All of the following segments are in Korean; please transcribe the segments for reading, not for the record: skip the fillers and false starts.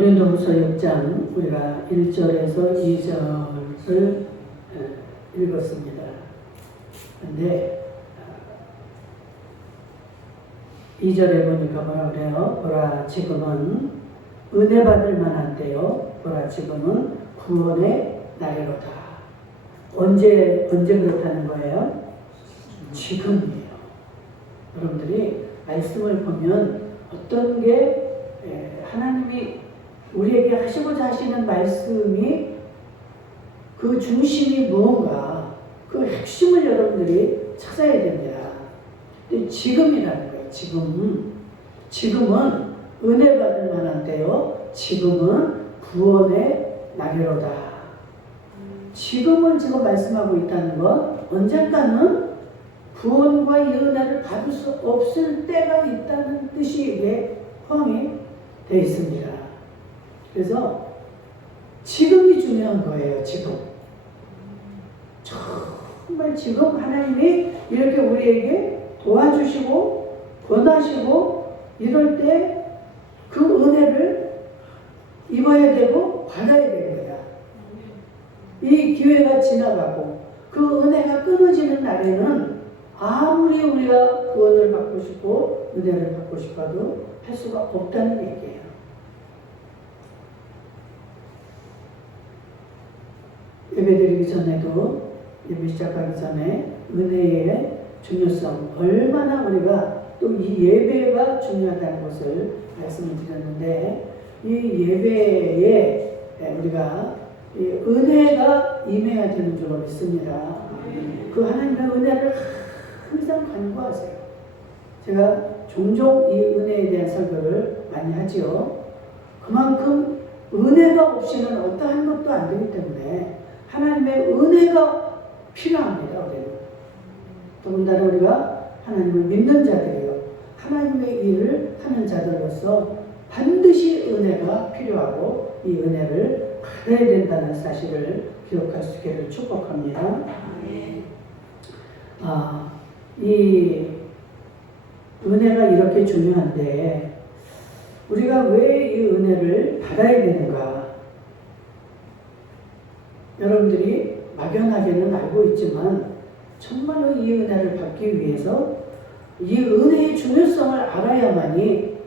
고린도후서 6장 우리가 1절에서 2절을 읽었습니다. 그런데 2절에 보니까 뭐라 그래요? 보라 지금은 은혜 받을 만한 때요. 보라 지금은 구원의 날이로다. 언제 그렇다는 거예요? 지금이에요. 여러분들이 말씀을 보면 어떤 게 하나님이 우리에게 하시고자 하시는 말씀이 그 중심이 무언가 그 핵심을 여러분들이 찾아야 됩니다. 근데 지금이라는 거예요. 지금은 은혜 받을 만한 때요. 지금은 구원의 날이로다. 지금은 지금 말씀하고 있다는 건 언젠가는 구원과 이 은혜를 받을 수 없을 때가 있다는 뜻이 이게 포함이 되어 있습니다. 그래서 지금이 중요한 거예요. 지금. 정말 지금 하나님이 이렇게 우리에게 도와주시고 권하시고 이럴 때 그 은혜를 입어야 되고 받아야 됩니다. 이 기회가 지나가고 그 은혜가 끊어지는 날에는 아무리 우리가 구원을 받고 싶고 은혜를 받고 싶어도 할 수가 없다는 얘기예요. 예배드리기 전에도 예배 시작하기 전에 은혜의 중요성 얼마나 우리가 또 이 예배가 중요하다는 것을 말씀을 드렸는데 이 예배에 우리가 이 은혜가 임해야 되는 줄로 믿습니다. 그 하나님의 은혜를 항상 간구하세요. 제가 종종 이 은혜에 대한 설교를 많이 하지요. 그만큼 은혜가 없이는 어떠한 것도 안 되기 때문에 하나님의 은혜가 필요합니다. 우리는. 더군다나 우리가 하나님을 믿는 자들이요. 하나님의 일을 하는 자들로서 반드시 은혜가 필요하고 이 은혜를 받아야 된다는 사실을 기억할 수 있기를 축복합니다. 이 은혜가 이렇게 중요한데 우리가 왜 이 은혜를 받아야 되는가? 여러분들이 막연하게는 알고 있지만 정말로 이 은혜를 받기 위해서 이 은혜의 중요성을 알아야만이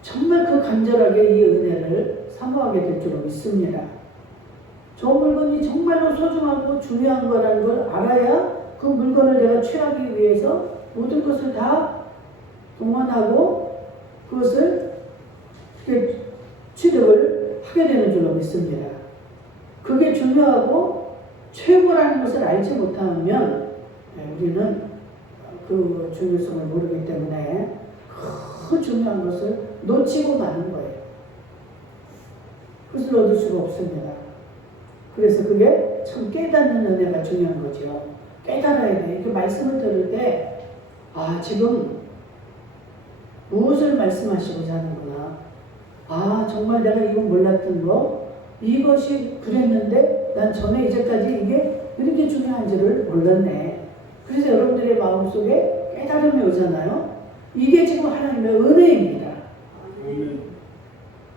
정말 그 간절하게 이 은혜를 사모하게 될 줄로 믿습니다. 저 물건이 정말로 소중하고 중요한 거라는 걸 알아야 그 물건을 내가 취하기 위해서 모든 것을 다 동원하고 그것을 취득을 하게 되는 줄로 믿습니다. 그게 중요하고 최고라는 것을 알지 못하면 우리는 그 중요성을 모르기 때문에 그 중요한 것을 놓치고 마는 거예요. 그것을 얻을 수가 없습니다. 그래서 그게 참 깨닫는 은혜가 중요한 거죠. 깨달아야 돼. 이렇게 말씀을 들을 때 지금 무엇을 말씀하시고자 하는구나. 정말 내가 이거 몰랐던 거 이것이 그랬는데 난 전에 이제까지 이게 이렇게 중요한지를 몰랐네. 그래서 여러분들의 마음속에 깨달음이 오잖아요. 이게 지금 하나님의 은혜입니다.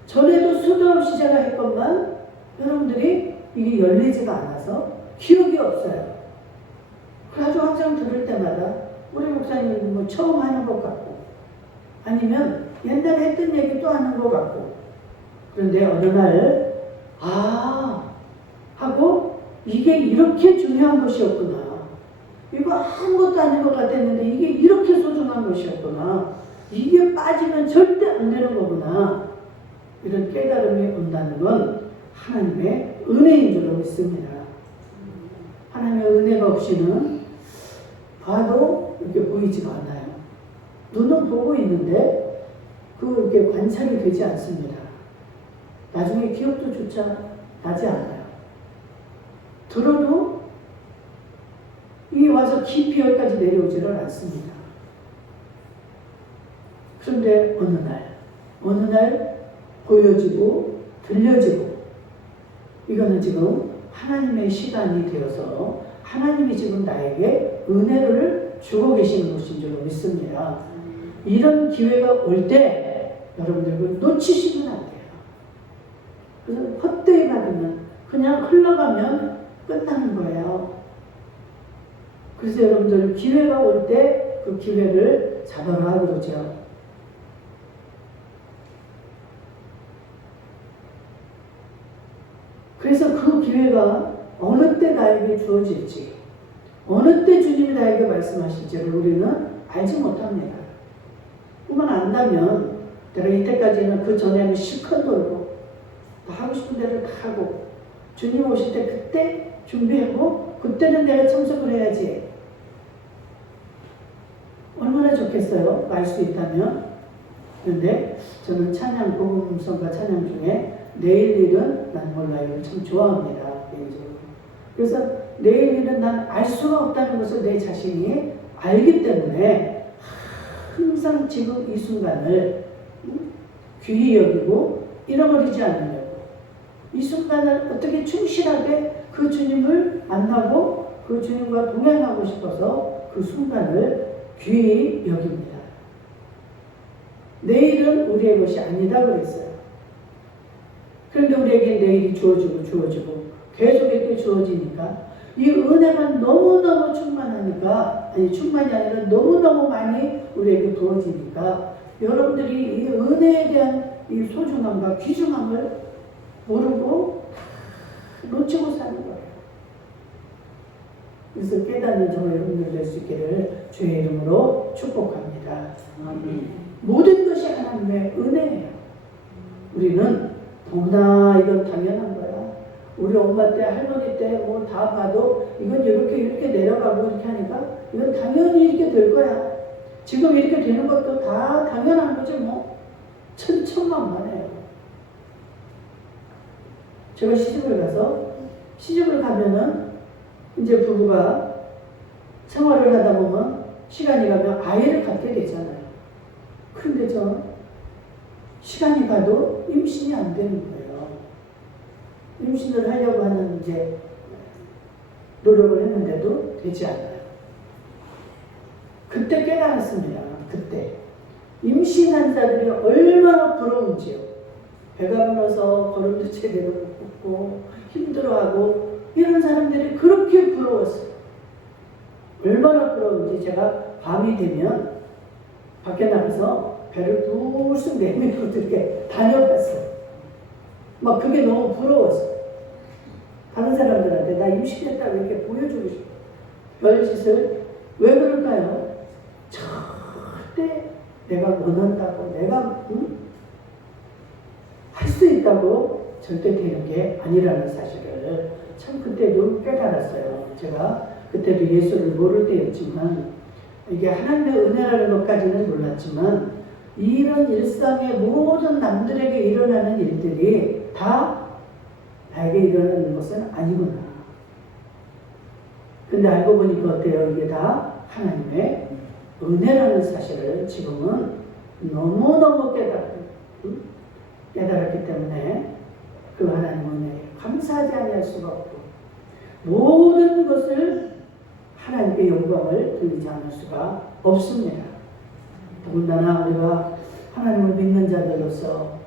전에도 수도 없이 제가 했건만 여러분들이 이게 열리지가 않아서 기억이 없어요. 그래가지고 항상 들을 때마다 우리 목사님 뭐 처음 하는 것 같고 아니면 옛날에 했던 얘기 또 하는 것 같고 그런데 어느 날 하고 이게 이렇게 중요한 것이었구나. 이거 아무것도 아닌 것 같았는데 이게 이렇게 소중한 것이었구나. 이게 빠지면 절대 안 되는 거구나. 이런 깨달음이 온다는 건 하나님의 은혜인 줄로 믿습니다. 하나님의 은혜가 없이는 봐도 이렇게 보이지가 않아요. 눈은 보고 있는데 이렇게 관찰이 되지 않습니다. 나중에 기억도 조차 나지 않아요. 들어도 이 와서 깊이 여기까지 내려오지를 않습니다. 그런데 어느 날 보여지고 들려지고 이거는 지금 하나님의 시간이 되어서 하나님이 지금 나에게 은혜를 주고 계시는 것인 줄 믿습니다. 이런 기회가 올 때 여러분들 놓치시면 안 돼요. 그래서 헛되이 받으면 그냥 흘러가면 끝나는 거예요. 그래서 여러분들 기회가 올 때 그 기회를 잡아라 그러죠. 그래서 그 기회가 어느 때 나에게 주어질지, 어느 때 주님이 나에게 말씀하실지를 우리는 알지 못합니다. 그만 안다면 내가 이때까지는 그 전에는 실컷 놀고 하고 싶은 대로 다 하고 주님 오실 때 그때 준비하고 그때는 내가 참석을 해야지. 얼마나 좋겠어요. 알 수 있다면. 그런데 저는 찬양, 복음성과 찬양 중에 내일 일은 난 몰라요. 참 좋아합니다. 개인적으로. 그래서 내일 일은 난 알 수가 없다는 것을 내 자신이 알기 때문에 항상 지금 이 순간을 귀히 여기고 잃어버리지 않으려고 이 순간을 어떻게 충실하게 그 주님을 만나고 그 주님과 동행하고 싶어서 그 순간을 귀히 여깁니다. 내일은 우리의 것이 아니다 그랬어요. 그런데 우리에게 내일이 주어지고 계속 이렇게 주어지니까 이 은혜가 너무너무 충만하니까 충만이 아니라 너무너무 많이 우리에게 부어지니까 여러분들이 이 은혜에 대한 이 소중함과 귀중함을 모르고 놓치고 사는 거예요. 그래서 깨닫는 저와 여러분들 될 수 있기를 주의 이름으로 축복합니다. 모든 것이 하나님의 은혜예요. 우리는 너무나 이건 당연한 거야. 우리 엄마 때 할머니 때 뭐 다 봐도 이건 이렇게 내려가고 이렇게 하니까 이건 당연히 이렇게 될 거야. 지금 이렇게 되는 것도 다 당연한 거지 뭐. 천천만만해요. 제가 시집을 가면은 이제 부부가 생활을 하다 보면 시간이 가면 아이를 갖게 되잖아요. 그런데 시간이 가도 임신이 안 되는 거예요. 임신을 하려고 하는 이제 노력을 했는데도 되지 않아요. 그때 깨달았습니다. 그때 임신한 자들이 얼마나 부러운지요. 배가 불러서 걸음도 제대로 못 걷고 힘들어하고 이런 사람들이 그렇게 부러웠어요. 얼마나 부러운지 제가 밤이 되면 밖에 나가서 배를 불쑥 내밀고 이렇게 다녀봤어요. 막 그게 너무 부러웠어요. 다른 사람들한테 나 임신했다고 이렇게 보여주고 싶어요. 별짓을 왜 그럴까요? 절대 내가 원한다고 내가 할 수 있다고 절대 되는 게 아니라는 사실을 참 그때도 깨달았어요. 제가 그때도 예수를 모를 때였지만 이게 하나님의 은혜라는 것까지는 몰랐지만 이런 일상의 모든 남들에게 일어나는 일들이 다 나에게 일어나는 것은 아니구나. 근데 알고 보니까 어때요? 이게 다 하나님의 은혜라는 사실을 지금은 너무너무 깨달았기 때문에 그 하나님의 은혜에 감사하지 않을 수가 없고 모든 것을 하나님께 영광을 돌리지 않을 수가 없습니다. 더군다나 우리가 하나님을 믿는 자들로서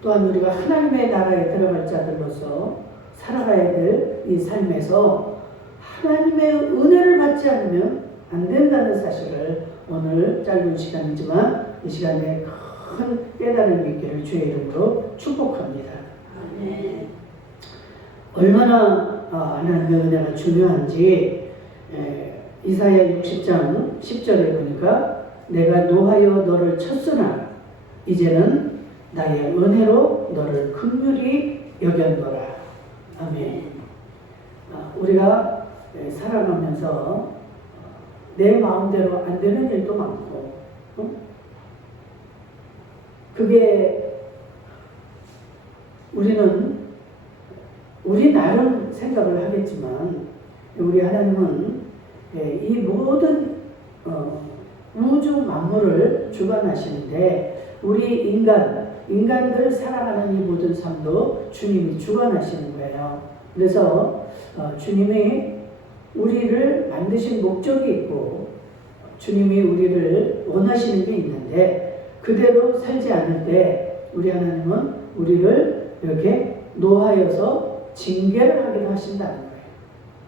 또한 우리가 하나님의 나라에 들어갈 자들로서 살아가야 될 이 삶에서 하나님의 은혜를 받지 않으면 안 된다는 사실을 오늘 짧은 시간이지만 이 시간에 큰 깨달음이 있기를 주의 이름으로 축복합니다. 아멘. 얼마나 하나님의 은혜가 중요한지 이사야 60장 10절에 보니까 내가 노하여 너를 쳤으나 이제는 나의 은혜로 너를 긍휼히 여겼노라. 아멘. 우리가 살아가면서 내 마음대로 안 되는 일도 많고 그게 우리는 우리 나름 생각을 하겠지만 우리 하나님은 이 모든 우주 만물을 주관하시는데 우리 인간들 살아가는 이 모든 삶도 주님이 주관하시는 거예요. 그래서 주님이 우리를 만드신 목적이 있고 주님이 우리를 원하시는 게 있는데 그대로 살지 않을 때 우리 하나님은 우리를 이렇게 노하여서 징계를 하기도 하신다는 거예요.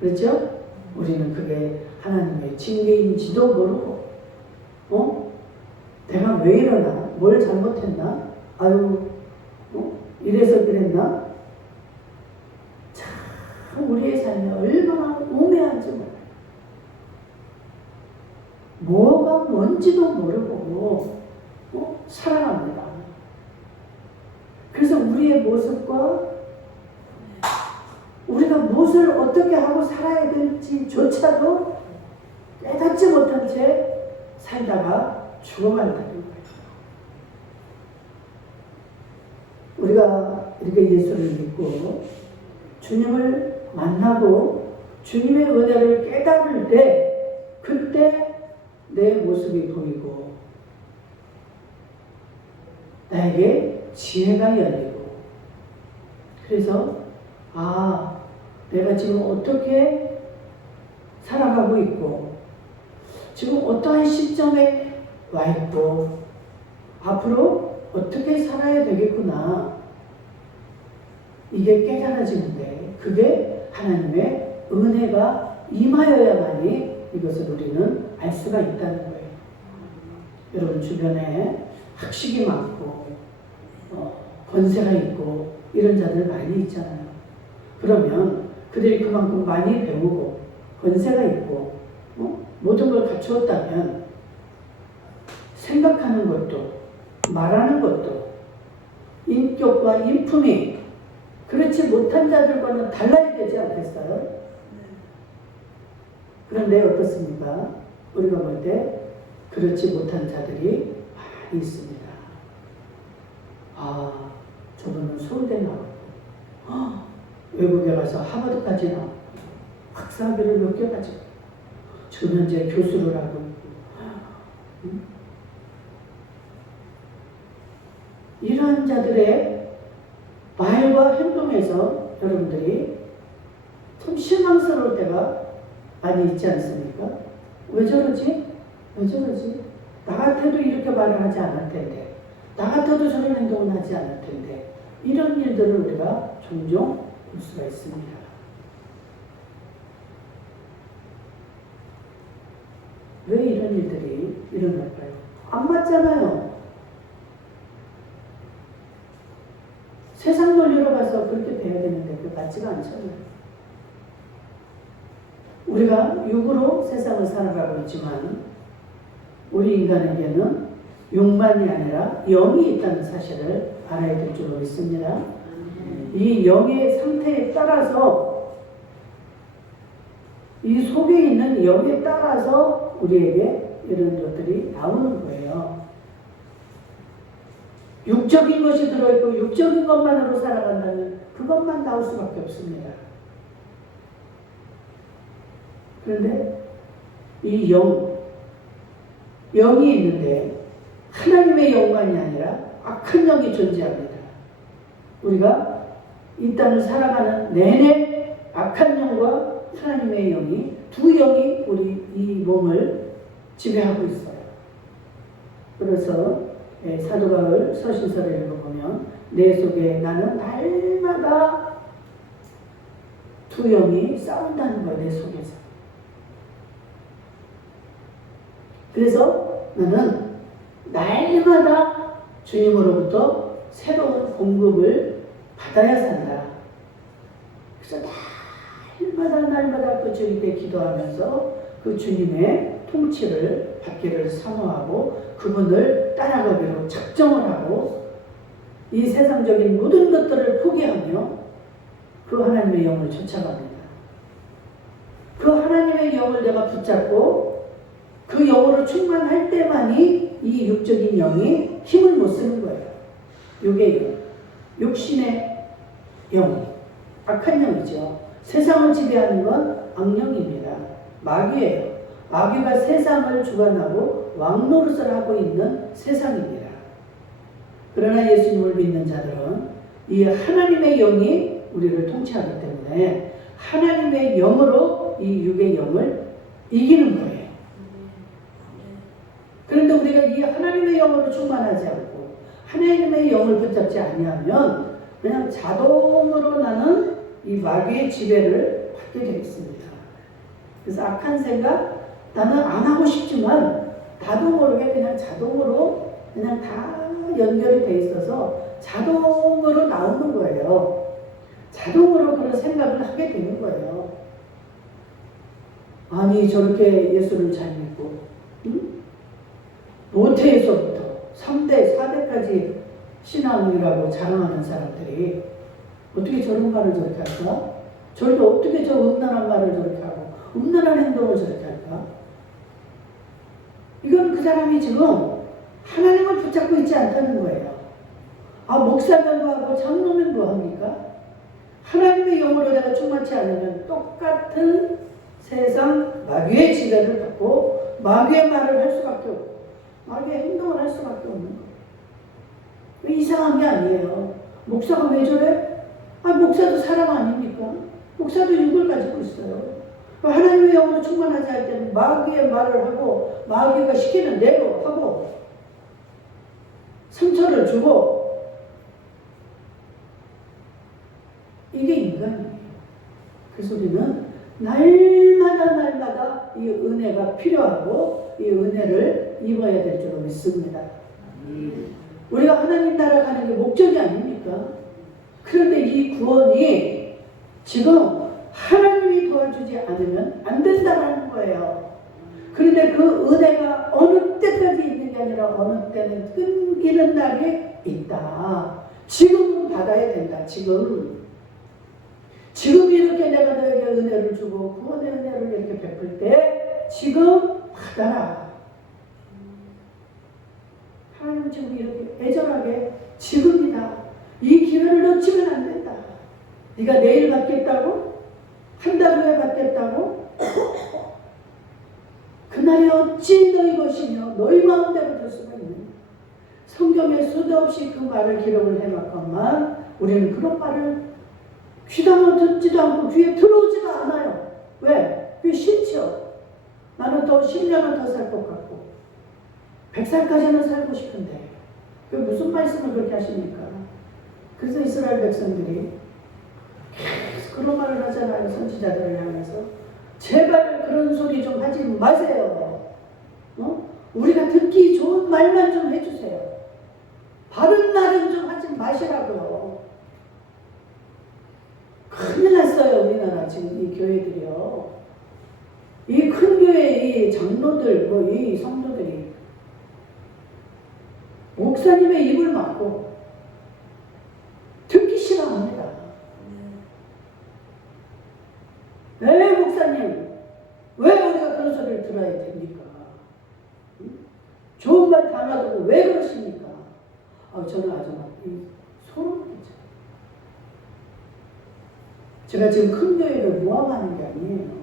그렇죠? 우리는 그게 하나님의 징계인지도 모르고, 내가 왜 이러나? 뭘 잘못했나? 아유, 이래서 그랬나? 참 우리의 삶이 얼마나 우매한지 몰라요. 뭐가 뭔지도 모르고 살아갑니다. 그래서 우리의 모습과 우리가 무엇을 어떻게 하고 살아야 될지조차도 깨닫지 못한 채 살다가 죽어간다는 거예요. 우리가 이렇게 예수를 믿고 주님을 만나고 주님의 은혜를 깨달을 때 그때 내 모습이 보이고 나에게 지혜가 열리고 그래서 내가 지금 어떻게 살아가고 있고 지금 어떠한 시점에 와 있고 앞으로 어떻게 살아야 되겠구나 이게 깨달아지는데 그게 하나님의 은혜가 임하여야만이 이것을 우리는 알 수가 있다는 거예요. 여러분 주변에 학식이 많고 권세가 있고 이런 자들 많이 있잖아요. 그러면 그들이 그만큼 많이 배우고 권세가 있고 모든 걸 갖추었다면 생각하는 것도 말하는 것도 인격과 인품이 그렇지 못한 자들과는 달라야 되지 않겠어요? 그런데 어떻습니까? 우리가 볼 때 그렇지 못한 자들이 많이 있습니다. 저분은 서울대 나왔고 외국에 가서 하버드까지 나왔고 박사학위를 몇 개 가지고 지금 현재 교수를 하고 있고 이러한 자들의 말과 행동에서 여러분들이 참 실망스러울 때가 많이 있지 않습니까? 왜 저러지? 왜 저러지? 나 같아도 이렇게 말을 하지 않을 텐데 나 같아도 저런 행동을 하지 않을 텐데 이런 일들을 우리가 종종 볼 수가 있습니다. 왜 이런 일들이 일어날까요? 안 맞잖아요. 세상 논리로 봐서 그렇게 돼야 되는데 그 맞지가 않잖아요. 우리가 육으로 세상을 살아가고 있지만 우리 인간에게는 육만이 아니라 영이 있다는 사실을 알아야 될 줄로 믿습니다. 이 영의 상태에 따라서 이 속에 있는 영에 따라서 우리에게 이런 것들이 나오는 거예요. 육적인 것이 들어있고 육적인 것만으로 살아간다면 그것만 나올 수밖에 없습니다. 그런데 이 영이 있는데 하나님의 영만이 아니라 악한 영이 존재합니다. 우리가 이 땅을 살아가는 내내 악한 영과 하나님의 영이 두 영이 우리 이 몸을 지배하고 있어요. 그래서 사도 바울 서신서를 읽어보면 내 속에 나는 날마다 두 영이 싸운다는 거예요. 내 속에서. 그래서 나는 날마다 주님으로부터 새로운 공급을 받아야 산다. 그래서 날마다 그 주님께 기도하면서 그 주님의 통치를 받기를 사모하고 그분을 따라가기로 작정을 하고 이 세상적인 모든 것들을 포기하며 그 하나님의 영을 쫓아갑니다. 그 하나님의 영을 내가 붙잡고 그 영으로 충만할 때만이 이 육적인 영이 힘을 못 쓰는 거예요. 육의 영, 육신의 영, 악한 영이죠. 세상을 지배하는 건 악령입니다. 마귀예요. 마귀가 세상을 주관하고 왕노릇을 하고 있는 세상입니다. 그러나 예수님을 믿는 자들은 이 하나님의 영이 우리를 통치하기 때문에 하나님의 영으로 이 육의 영을 이기는 거예요. 그런데 우리가 이 하나님의 영으로 충만하지 않고 하나님의 영을 붙잡지 아니하면 그냥 자동으로 나는 이 마귀의 지배를 받게 되겠습니다. 그래서 악한 생각 나는 안 하고 싶지만 나도 모르게 그냥 자동으로 그냥 다 연결이 돼 있어서 자동으로 나오는 거예요. 자동으로 그런 생각을 하게 되는 거예요. 아니 저렇게 예수를 잘 믿고 응? 모태에서부터 3대, 4대까지 신앙이라고 자랑하는 사람들이 어떻게 저런 말을 저렇게 할까? 저렇게 어떻게 저 음란한 말을 저렇게 하고 음란한 행동을 저렇게 할까? 이건 그 사람이 지금 하나님을 붙잡고 있지 않다는 거예요. 아, 목사면 뭐하고 장로면 뭐합니까? 하나님의 영으로 내가 충만치 않으면 똑같은 세상 마귀의 지배를 받고 마귀의 말을 할 수밖에 없고 마귀의 행동을 할 수밖에 없는 거예요. 이상한 게 아니에요. 목사가 왜 저래? 아, 목사도 사람 아닙니까? 목사도 육을 가지고 있어요. 하나님의 영으로 충만하지 않을 때는 마귀의 말을 하고 마귀가 시키는 대로 하고 상처를 주고 이게 인간이에요. 그래서 우리는 날마다 이 은혜가 필요하고 이 은혜를 입어야 될 줄 믿습니다. 우리가 하나님 나라 가는 게 목적이 아닙니까? 그런데 이 구원이 지금 하나님이 도와주지 않으면 안 된다는 거예요. 그런데 그 은혜가 어느 때까지 있는 게 아니라 어느 때는 끊기는 날이 있다. 지금은 받아야 된다. 지금 이렇게 내가 너에게 은혜를 주고 구원의 은혜를 이렇게 베풀 때 지금 받아라. 하나님 지금 이렇게 애절하게 지금이다. 이 기회를 놓치면 안 된다. 네가 내일 받겠다고? 한 달 후에 받겠다고? 그날이 어찌 너희 것이며 너희 마음대로 될 수가 있느냐. 성경에 수도 없이 그 말을 기록을 해놨건만 우리는 그런 말을 귀담아 듣지도 않고 귀에 들어오지도 않아요. 왜? 그게 싫죠. 나는 더 10년은 더 살 것 같고 100살까지는 살고 싶은데 그 무슨 말씀을 그렇게 하십니까? 그래서 이스라엘 백성들이 계속 그런 말을 하잖아요. 선지자들을 향해서 제발 그런 소리 좀 하지 마세요. 우리가 듣기 좋은 말만 좀 해주세요. 바른 말은 좀 하지 마시라고요. 큰일 났어요. 우리나라 지금 이 교회들이요. 이 큰 교회 이 장로들 이 성도들이 목사님의 입을 막고 듣기 싫어합니다. 왜 목사님 왜 우리가 그런 소리를 들어야 됩니까? 좋은 말 다 놔두고 왜 그러십니까? 저는 아주 막 소름 끼쳐요. 제가 지금 큰 교회를 모함하는 게 아니에요.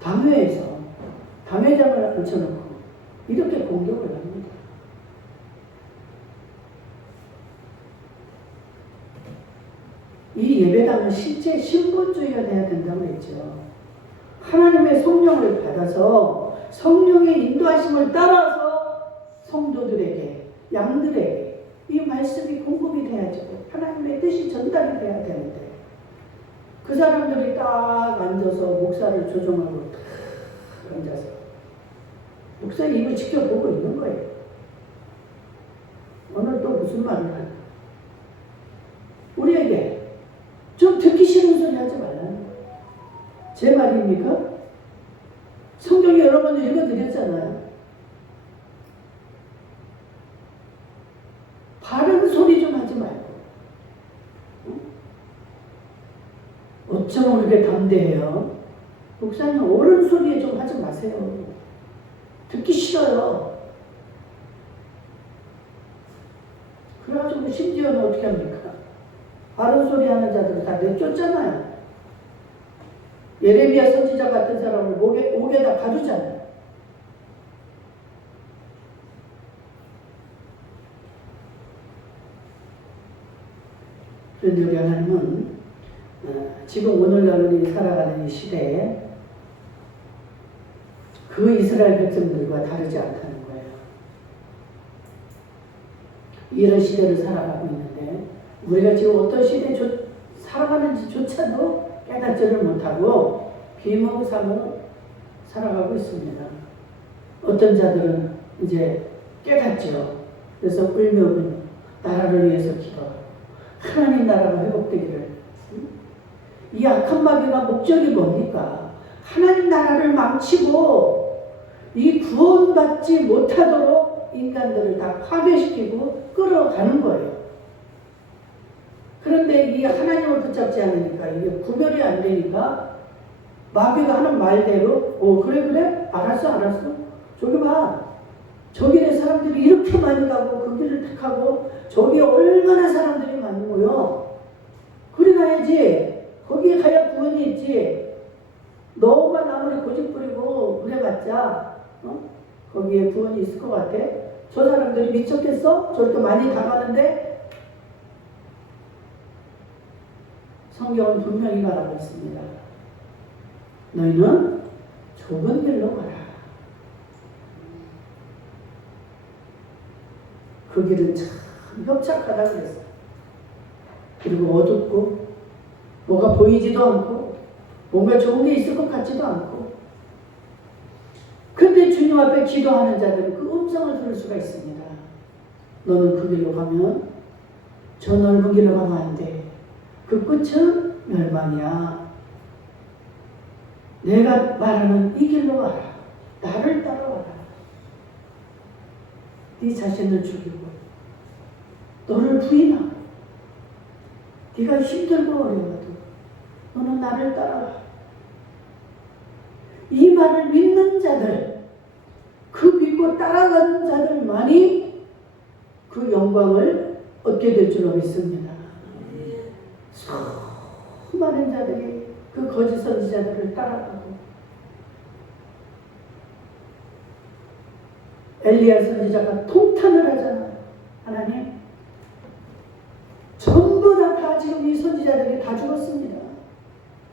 당회에서 당회장을 앉혀놓고 이렇게 공격을 합니다. 이 예배당은 실제 신분주의가 돼야 된다고 했죠. 하나님의 성령을 받아서 성령의 인도하심을 따라서 성도들에게 양들에게 이 말씀이 공급이 돼야죠. 하나님의 뜻이 전달이 돼야 되는데 그 사람들이 딱 앉아서 목사를 조종하고 딱 앉아서 목사의 입을 지켜보고 있는 거예요. 오늘 또 무슨 말을 하나? 우리에게 좀 듣기 싫은 소리 하지 말라는 거예요. 제 말입니까? 성경에 여러 번 읽어드렸잖아요. 바른 소리 좀 하지 말고. 어쩌면 그렇게 담대해요. 목사님 옳은 소리에 좀 하지 마세요. 듣기 싫어요. 그래가지고 심지어는 어떻게 합니까? 바른 소리 하는 자들을 다 내쫓잖아요. 예레미야 선지자 같은 사람을 옥에다 가두잖아요. 그런데 우리 하나님은 지금 오늘날 우리 살아가는 이 시대에 그 이스라엘 백성들과 다르지 않다는 거예요. 이런 시대를 살아가고 있는데 우리가 지금 어떤 시대에 살아가는지조차도 깨닫지를 못하고 비몽사몽 살아가고 있습니다. 어떤 자들은 이제 깨닫죠. 그래서 울며 나라를 위해서 기도하고 하나님 나라가 회복되기를. 이 악한 마귀가 목적이 뭡니까? 하나님 나라를 망치고 이 구원받지 못하도록 인간들을 다 파괴시키고 끌어가는 거예요. 그런데 이 하나님을 붙잡지 않으니까 이게 구별이 안 되니까 마귀가 하는 말대로 그래 알았어 저기 봐 저기에 사람들이 이렇게 많이 가고 그 길을 택하고 저기에 얼마나 사람들이 많이 모여 그리 가야지 거기에 가야 구원이 있지 너만 아무리 고집 부리고 그래봤자 거기에 구원이 있을 것 같아? 저 사람들이 미쳤겠어? 저렇게 많이 당하는데 성경은 분명히 말하고 있습니다. 너희는 좁은 길로 가라. 그 길은 참 협착하다 그랬어요. 그리고 어둡고 뭐가 보이지도 않고 뭔가 좋은 게 있을 것 같지도 않고 근데 주님 앞에 기도하는 자들은 그 음성을 들을 수가 있습니다. 너는 그 길로 가면 저 넓은 길로 가면 안 돼. 그 끝은 멸망이야. 내가 말하는 이 길로 와라. 나를 따라와라. 네 자신을 죽이고 너를 부인하고 네가 힘들고 어려워도 너는 나를 따라와. 이 말을 믿는 자들, 그 믿고 따라가는 자들만이 그 영광을 얻게 될 줄로 믿습니다. 수많은 자들이 그 거짓 선지자들을 따라가고 엘리야 선지자가 통탄을 하잖아요. 하나님 전부 다 지금 이 선지자들이 다 죽었습니다.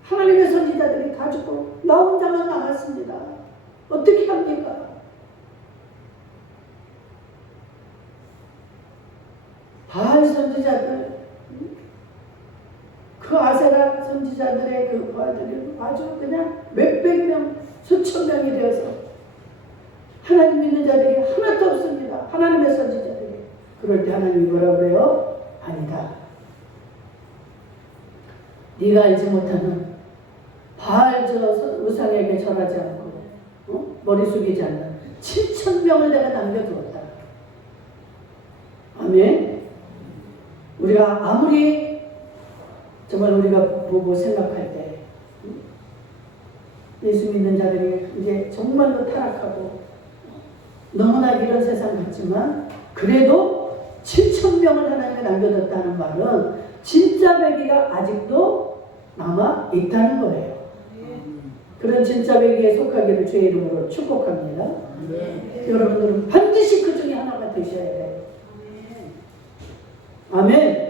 하나님의 선지자들이 다 죽고 나 혼자만 남았습니다. 어떻게 합니까? 바알 선지자들 그 아세라 선지자들의 그 부하들이 아주 그냥 몇백 명, 수천 명이 되어서 하나님 믿는 자들이 하나도 없습니다. 하나님의 선지자들이. 그럴 때 하나님이 뭐라고 그래요? 아니다. 네가 알지 못하는 바알 저 우상에게 절하지 않고 머리 숙이지 않는 7,000명을 내가 남겨두었다. 아멘. 우리가 아무리 정말 우리가 보고 생각할 때 예수 믿는 자들이 이제 정말로 타락하고 너무나 이런 세상 같지만 그래도 7,000명을 하나님에 남겨뒀다는 말은 진짜 배기가 아직도 남아 있다는 거예요. 그런 진짜 배기에 속하기를 주의 이름으로 축복합니다. 여러분들은 반드시 그 중에 하나가 되셔야 돼요. 아멘.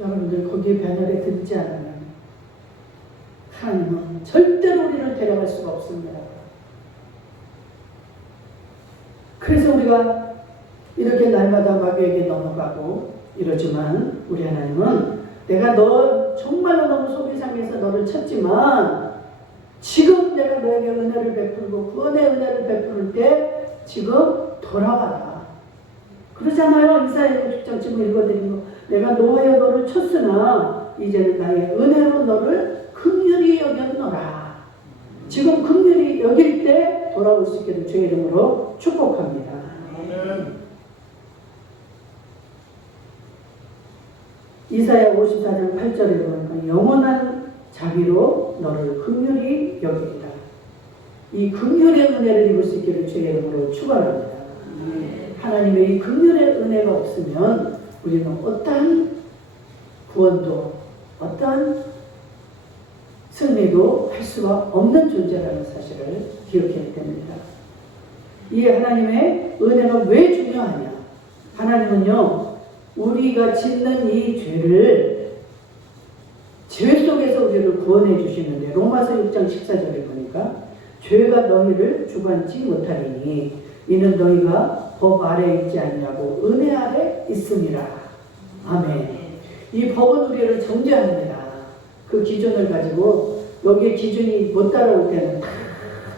여러분들 거기에 배널에 들지 않으면 하나님은 절대로 우리를 데려갈 수가 없습니다. 그래서 우리가 이렇게 날마다 마귀에게 넘어가고 이러지만 우리 하나님은 내가 너 정말로 너무 속이 상해서 너를 쳤지만 지금 내가 너에게 은혜를 베풀고 구원의 은혜를 베풀 때 지금 돌아가라. 그러잖아요. 이사야 60장 읽어드린 거. 내가 노하여 너를 쳤으나 이제는 나의 은혜로 너를 긍휼히 여겼노라. 지금 긍휼히 여길 때 돌아올 수 있기를 주의 이름으로 축복합니다. 아멘. 이사야 54장 8절에 보니까 영원한 자비로 너를 긍휼히 여기리라. 이 긍휼의 은혜를 입을 수 있기를 주의 이름으로 축원합니다. 하나님의 이 긍휼의 은혜가 없으면 우리는 어떠한 구원도 어떠한 승리도 할 수가 없는 존재라는 사실을 기억해야 됩니다. 이 하나님의 은혜가 왜 중요하냐? 하나님은요, 우리가 짓는 이 죄를 죄 속에서 우리를 구원해 주시는데 로마서 6장 14절에 보니까 죄가 너희를 주관치 못하리니 이는 너희가 법 아래에 있지 않냐고 은혜 아래 있음이라. 아멘. 이 법은 우리를 정죄합니다. 그 기준을 가지고 여기에 기준이 못 따라올 때는 다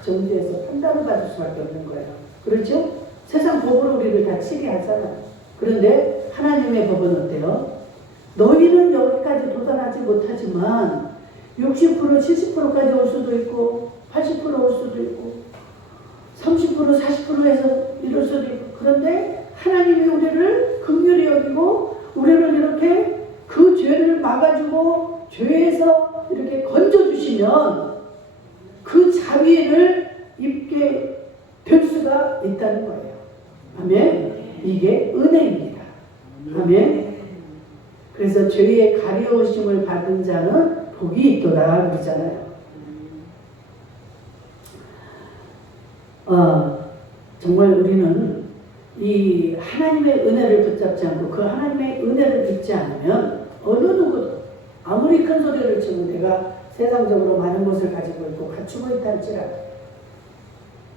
정죄해서 판단을 받을 수밖에 없는 거예요. 그렇죠? 세상 법으로 우리를 다 치게 하잖아요. 그런데 하나님의 법은 어때요? 너희는 여기까지 도달하지 못하지만 60% 70%까지 올 수도 있고 80%올 수도 있고 30% 40%에서 이럴 수도 있고, 그런데 하나님이 우리를 긍휼히 여기고 우리를 이렇게 그 죄를 막아주고 죄에서 이렇게 건져주시면 그 자비를 입게 될 수가 있다는 거예요. 아멘. 이게 은혜입니다. 아멘. 그래서 죄의 가려우심을 받은 자는 복이 있도다 그러잖아요. 정말 우리는 이 하나님의 은혜를 붙잡지 않고 그 하나님의 은혜를 믿지 않으면 어느 누구도 아무리 큰 소리를 치고 내가 세상적으로 많은 것을 가지고 있고 갖추고 있다 할지라도,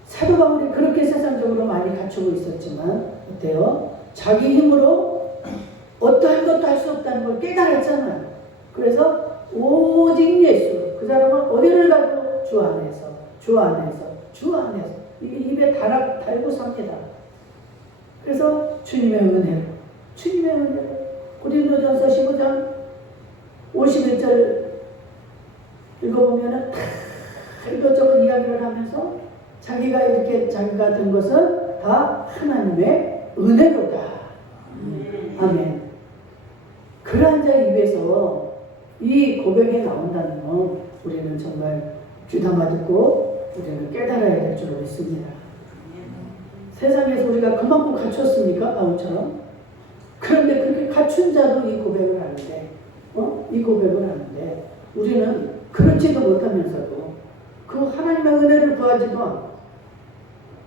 사도 바울이 그렇게 세상적으로 많이 갖추고 있었지만 어때요? 자기 힘으로 어떠한 것도 할 수 없다는 걸 깨달았잖아요. 그래서 오직 예수, 그 사람은 어디를 가도 주 안에서, 주 안에서, 주 안에서, 이게 입에 달고 삽니다. 그래서 주님의 은혜로, 주님의 은혜로. 고린도전서 15장 51절 읽어보면은 다 이것저것 이야기를 하면서 자기가 이렇게 자기가 된 것은 다 하나님의 은혜로다. 아멘. 그러한 자 입에서 이 고백이 나온다면 우리는 정말 귀담아 듣고 우리는 깨달아야 될 줄 믿습니다. 세상에서 우리가 그만큼 갖췄습니까? 바울처럼? 그런데 그렇게 갖춘 자도 이 고백을 하는데, 이 고백을 하는데 우리는 그렇지도 못하면서도 그 하나님의 은혜를 구하지도 않고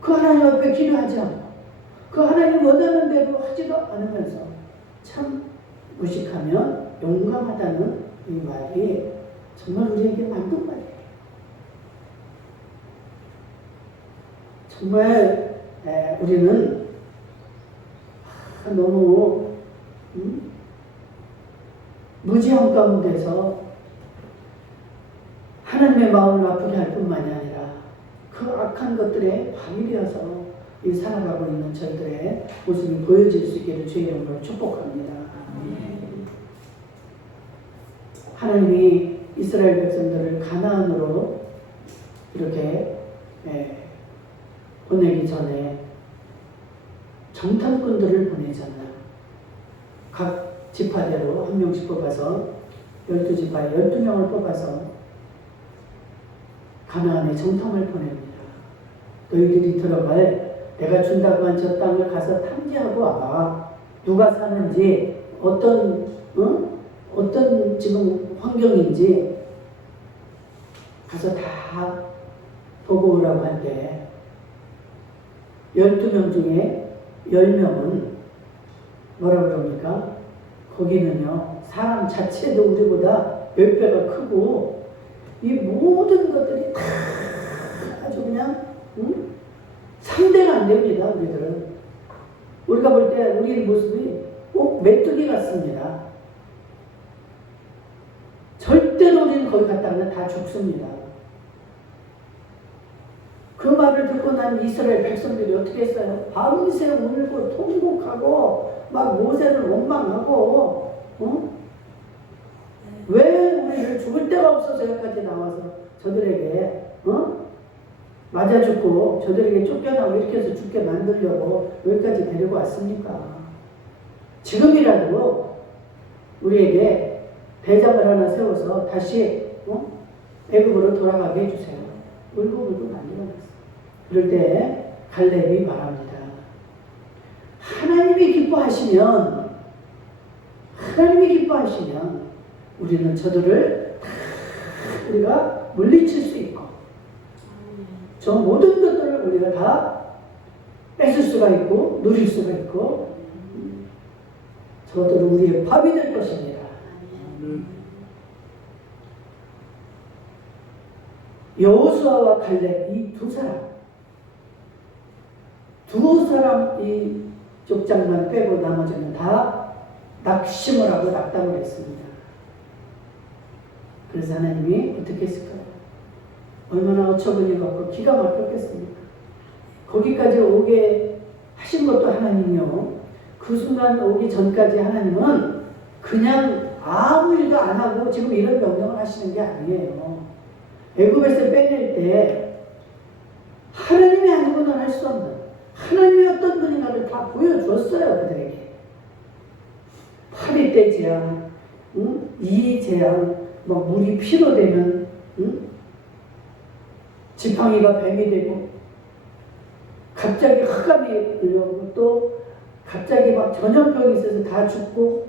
그 하나님 앞에 기도하지 않고 그 하나님 원하는 대로 하지도 않으면서 참 무식하면 용감하다는 이 말이 정말 우리에게 맞는 말이에요. 정말 우리는 너무 무지함 가운데서 하나님의 마음을 아프게 할 뿐만이 아니라 그 악한 것들에 방해되어서 이 살아가고 있는 저희들의 모습이 보여질 수 있기를 주의 이름으로 축복합니다. 하나님이 이스라엘 백성들을 가나안으로 이렇게 보내기 전에 정탐꾼들을 보내잖아요. 각 지파대로 한 명씩 뽑아서 12지파에 12명을 뽑아서 가나안에 정탐을 보냅니다. 너희들이 들어갈 내가 준다고 한 저 땅을 가서 탐지하고 와봐. 누가 사는지 어떤 지금 환경인지 가서 다 보고 오라고 한데 12명 중에 10명은 뭐라 그럽니까? 거기는요 사람 자체도 우리보다 몇 배가 크고 이 모든 것들이 다 아주 그냥 상대가 안 됩니다. 우리들은 우리가 볼 때 우리 모습이 꼭 메뚜기 같습니다. 절대로 우리는 거기 갔다가 다 죽습니다. 그 말을 듣고 난 이스라엘 백성들이 어떻게 했어요? 밤새 울고 통곡하고 막 모세를 원망하고 왜 우리를 죽을 데가 없어서 여기까지 나와서 저들에게 맞아 죽고 저들에게 쫓겨나고 이렇게 해서 죽게 만들려고 여기까지 데리고 왔습니까? 지금이라도 우리에게 대장을 하나 세워서 다시 애굽으로 돌아가게 해주세요. 울고 만들어놨어요. 그럴 때 갈렙이 말합니다. 하나님이 기뻐하시면 우리는 저들을 다 우리가 물리칠 수 있고 저 모든 것들을 우리가 다 뺏을 수가 있고 누릴 수가 있고 저들은 우리의 밥이 될 것입니다. 여호수아와 갈렙 이 두 두 사람 이 족장만 빼고 나머지는 다 낙심을 하고 낙담을 했습니다. 그래서 하나님이 어떻게 했을까요? 얼마나 어처구니가 없고 기가 막혔겠습니까? 거기까지 오게 하신 것도 하나님이요. 그 순간 오기 전까지 하나님은 그냥 아무 일도 안 하고 지금 이런 명령을 하시는 게 아니에요. 애굽에서 빼낼 때 하나님이 아니고는 할 수 없는 하나님이 어떤 분인가를 다 보여줬어요. 그들에게. 파리 때 재앙, 이 재앙, 물이 피로 되면 지팡이가 뱀이 되고 갑자기 흑암이 들려오고 또 갑자기 전염병이 있어서 다 죽고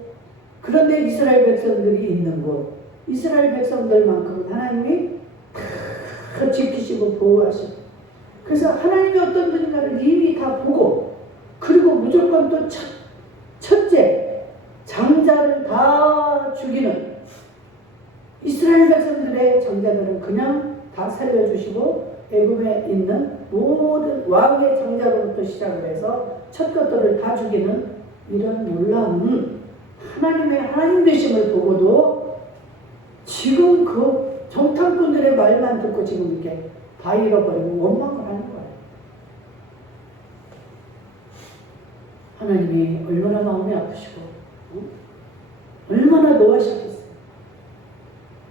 그런데 이스라엘 백성들이 있는 곳 이스라엘 백성들만큼은 하나님이 다 지키시고 보호하시고 그래서 하나님이 어떤 분인가를 이미 다 보고 그리고 무조건 또 첫째 장자를 다 죽이는 이스라엘 백성들의 장자들은 그냥 다 살려주시고 애굽에 있는 모든 왕의 장자로부터 시작을 해서 첫 것들을 다 죽이는 이런 놀라운 하나님 되심을 보고도 지금 그 정탐꾼들의 말만 듣고 지금 이렇게 다 잃어버리고 원망을 하는 거예요. 하나님이 얼마나 마음이 아프시고 얼마나 노하셨겠어요.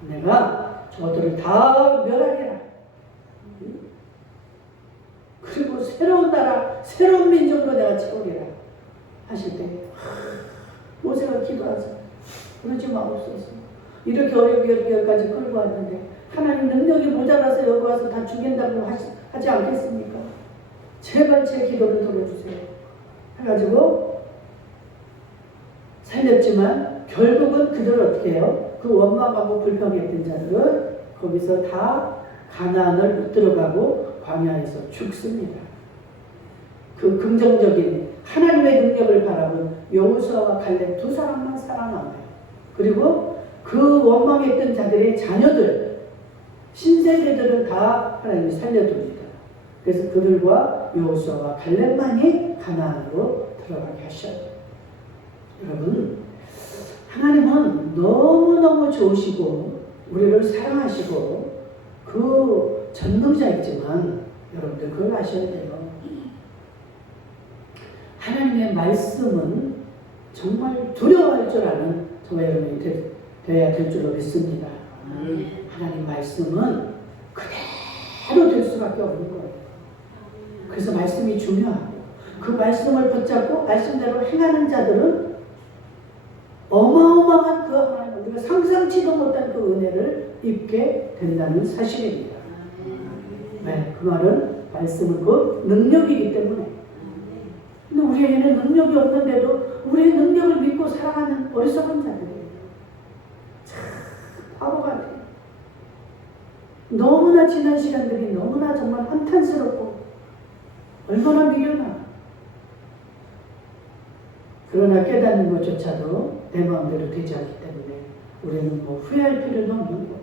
내가 저들을 다 멸하리라. 그리고 새로운 나라, 새로운 민족으로 내가 채우리라 하실 때 모세가 기도하세요. 그러지 마옵소서. 이렇게 어렵게 여기까지 끌고 왔는데 하나님 능력이 모자라서 여기 와서 다 죽인다고 하지 않겠습니까? 제발 제 기도를 들어주세요. 해가지고 살렸지만 결국은 그들 어떻게 해요? 그 원망하고 불평했던 자들은 거기서 다 가나안을 못 들어가고 광야에서 죽습니다. 그 긍정적인 하나님의 능력을 바라본 여호수아와 갈렙 두 사람만 살아남아요. 그리고 그 원망했던 자들의 자녀들 신세대들은 다 하나님이 살려둡니다. 그래서 그들과 여호수아와 갈렙만이 가나안으로 들어가게 하셔요. 여러분 하나님은 너무너무 좋으시고 우리를 사랑하시고 그 전능자이지만 여러분들 그걸 아셔야 돼요. 하나님의 말씀은 정말 두려워할 줄 아는 저와 여러분이 되어야 될 줄로 믿습니다. 하나님 말씀은 그대로 될 수밖에 없는 거예요. 그래서 말씀이 중요하고 그 말씀을 붙잡고 말씀대로 행하는 자들은 어마어마한 그 하나님 우리가 상상치도 못한 그 은혜를 입게 된다는 사실입니다. 네, 그 말은 말씀은 그 능력이기 때문에. 근데 우리에게는 능력이 없는데도 우리의 능력을 믿고 살아가는 어리석은 자들이에요. 참 바보 같아요. 너무나 지난 시간들이 너무나 정말 한탄스럽고 얼마나 미련하고 그러나 깨닫는 것조차도 내 마음대로 되지 않기 때문에 우리는 후회할 필요도 없는 거예요.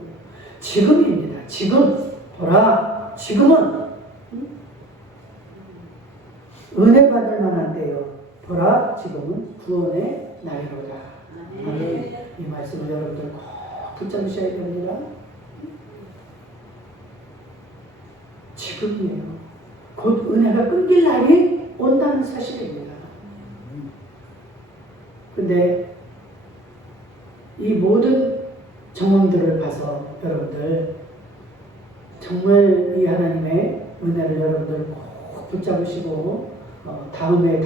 지금입니다. 지금 보라. 지금은 은혜 받을 만한 때요. 보라. 지금은 구원의 날이로다. 이 말씀을 여러분들 꼭 붙잡으셔야 됩니다. 지금이에요. 곧 은혜가 끊길 날이 온다는 사실입니다. 근데 이 모든 정황들을 봐서 여러분들 정말 이 하나님의 은혜를 여러분들 꼭 붙잡으시고 다음에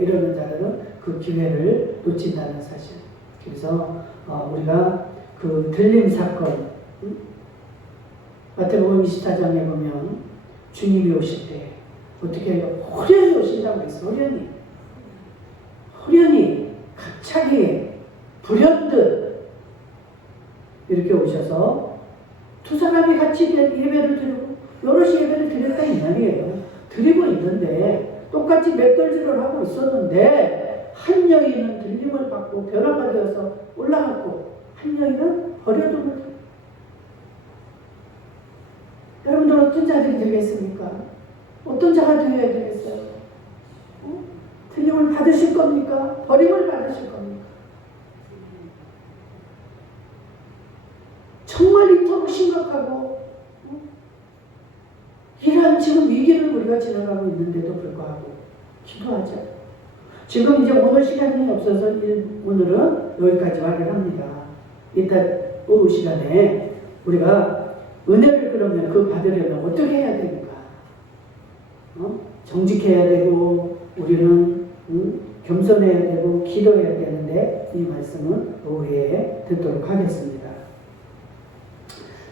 이러는 자들은 그 기회를 놓친다는 사실. 그래서 우리가 그 들림 사건 마태복음 24장에 보면 주님이 오실 때 어떻게 해요? 호련히 오신다고 했어. 호련히 갑자기 불현듯 이렇게 오셔서 두 사람이 같이 예배를 드리고 여럿이 예배를 드렸다 이 말이에요. 드리고 있는데 똑같이 맷돌질을 하고 있었는데 한 여인은 들림을 받고 변화가 되어서 올라갔고 한 여인은 버려두고 여러분들 어떤 자들이 되겠습니까? 어떤 자가 되어야 되겠어요? 심각하고 이러한 지금 위기를 우리가 지나가고 있는데도 불구하고 기도하자. 지금 이제 오늘 시간이 없어서 오늘은 여기까지 말을 합니다. 이따 오후 시간에 우리가 은혜를 그러면 그 받으려면 어떻게 해야 됩니까? 정직해야 되고 우리는 겸손해야 되고 기도해야 되는데 이 말씀은 오후에 듣도록 하겠습니다.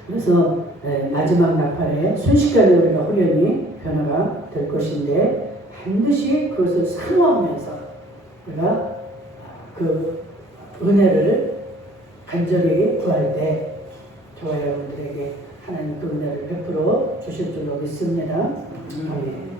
그래서 마지막 나팔에 순식간에 우리가 후련히 변화가 될 것인데 반드시 그것을 사모하면서 우리가 그 은혜를 간절히 구할 때 저와 여러분들에게 하나님 그 은혜를 베풀어 주실 줄로 믿습니다. 아멘.